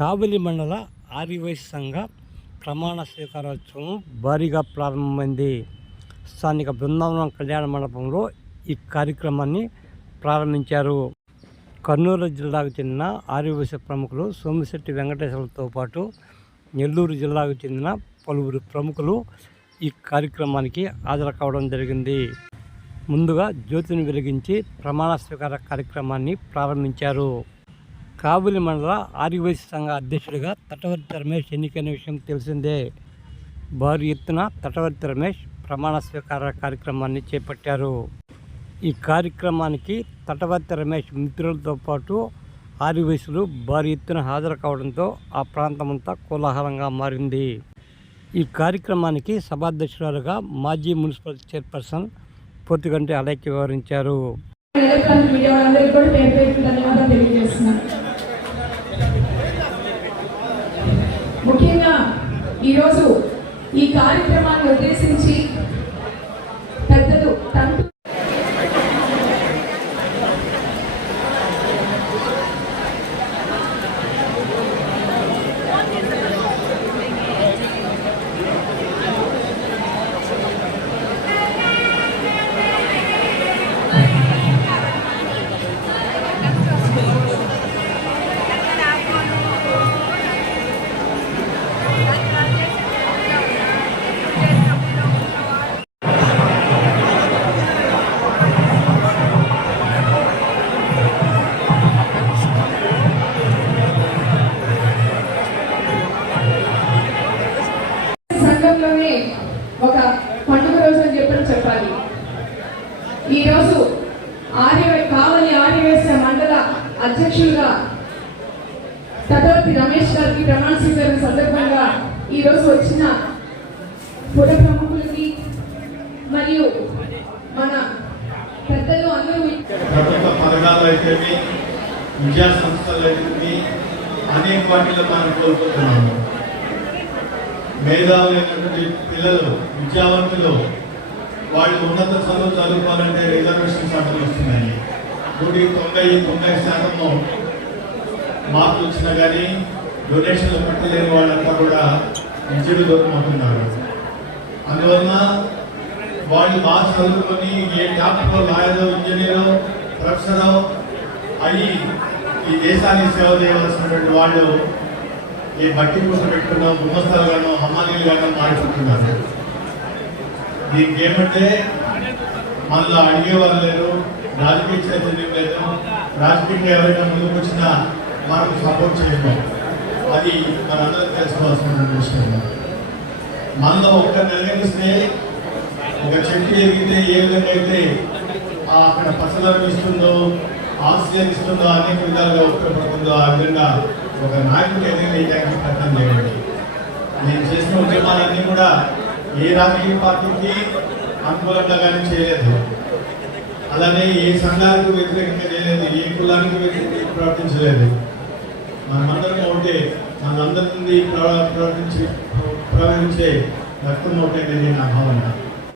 కాబలి మండల ఆర్యవైశ్య సంఘ ప్రమాణ స్వీకారోత్సవం భారీగా ప్రారంభమైంది. స్థానిక బృందావనం కళ్యాణ మండపంలో ఈ కార్యక్రమాన్ని ప్రారంభించారు. కర్నూలు జిల్లాకు చెందిన ఆర్యవైశ్య ప్రముఖులు సోమిశెట్టి వెంకటేశ్వరతో పాటు నెల్లూరు జిల్లాకు చెందిన పలువురు ప్రముఖులు ఈ కార్యక్రమానికి హాజరు కావడం జరిగింది. ముందుగా జ్యోతిని వెలిగించి ప్రమాణ స్వీకార కార్యక్రమాన్ని ప్రారంభించారు. కాబూలి మండల ఆదివాసీ సంఘ అధ్యక్షుడిగా తటవర్తి రమేష్ ఎన్నికైన విషయం తెలిసిందే. భారీ ఎత్తున తటవర్తి రమేష్ ప్రమాణ స్వీకార కార్యక్రమాన్ని చేపట్టారు. ఈ కార్యక్రమానికి తటవర్తి రమేష్ మిత్రులతో పాటు ఆదివాసులు భారీ ఎత్తున హాజరు కావడంతో ఆ ప్రాంతమంతా కోలాహలంగా మారింది. ఈ కార్యక్రమానికి సభాధ్యక్షురాలుగా మాజీ మున్సిపల్ చైర్పర్సన్ పొత్తిగంటి అలైక్య వివరించారు. కూడా పేరు పేరు ధన్యవాదాలు ముఖ్యంగా ఈరోజు ఈ కార్యక్రమాన్ని ఉద్దేశించి ఈరోజు ఆర్య కావలి ఆర్యవేశ మండల అధ్యక్షులుగా తటవర్తి రమేష్ గారికి ప్రమాణ స్వీకారం సందర్భంగా ఈరోజు వచ్చిన పుట ప్రముఖులకి మరియు మన పెద్దలు అందరూ ప్రభుత్వ పథకాలు అయితేమి విద్యా సంస్థలు అయితేమి అనేక వాటిలో మనం కోల్పోతున్నాము. మేధావులైనటువంటి పిల్లలు విద్యావంతులు వాళ్ళు ఉన్నత చదువు చదువుకోవాలంటే రిజర్వేషన్ అడ్డం వస్తున్నాయి. నూటి తొంభై తొంభై శాతము మార్కులు వచ్చినా కానీ డొనేషన్లు పెట్టలేని వాళ్ళంతా కూడా విద్యకు దూరం అవుతున్నారు. అందువలన వాళ్ళు బాగా చదువుకొని ఏ డాక్టర్ లాయరో ఇంజనీరో ప్రొఫెసరో అయ్యి ఈ దేశానికి సేవ చేయవలసినటువంటి వాళ్ళు ఈ బట్టి కోసం పెట్టుకున్న గుమ్మస్తాలుగానో హమ్మాలీలుగానో మారిపోతున్నారు. దీనికి ఏమంటే మనలో అడిగేవారు లేరు రాజకీయ చైతన్యం లేదు రాజకీయంగా ఎవరైనా ముందుకు వచ్చినా మనకు సపోర్ట్ చేయము అది మనందరూ తెలుసుకోవాల్సిన విషయం. మనలో ఒక నిర్ణయిస్తే ఒక చెట్టు ఎగితే ఏ విధంగా అయితే అక్కడ పచ్చదనం ఇస్తుందో ఆక్సిజన్ ఇస్తుందో అనేక విధాలుగా ఉపయోగపడుతుందో ఆ విధంగా ఒక నాయకుడు ఈ చేయడానికి ప్రయత్నం చేయండి. నేను చేసిన ఉద్యమాలన్నీ కూడా ఏ రాజకీయ పార్టీకి అనుకూలంగా కానీ చేయలేదు. అలానే ఏ సంఘాలకు వ్యతిరేకంగా చేయలేదు ఏ కులానికి వ్యతిరేకంగా ప్రవర్తించలేదు. మనమందరం ఒకటే మనందరి నుండి ప్రవర్తించి ప్రవహించే రక్తం ఒకటే నా భావన.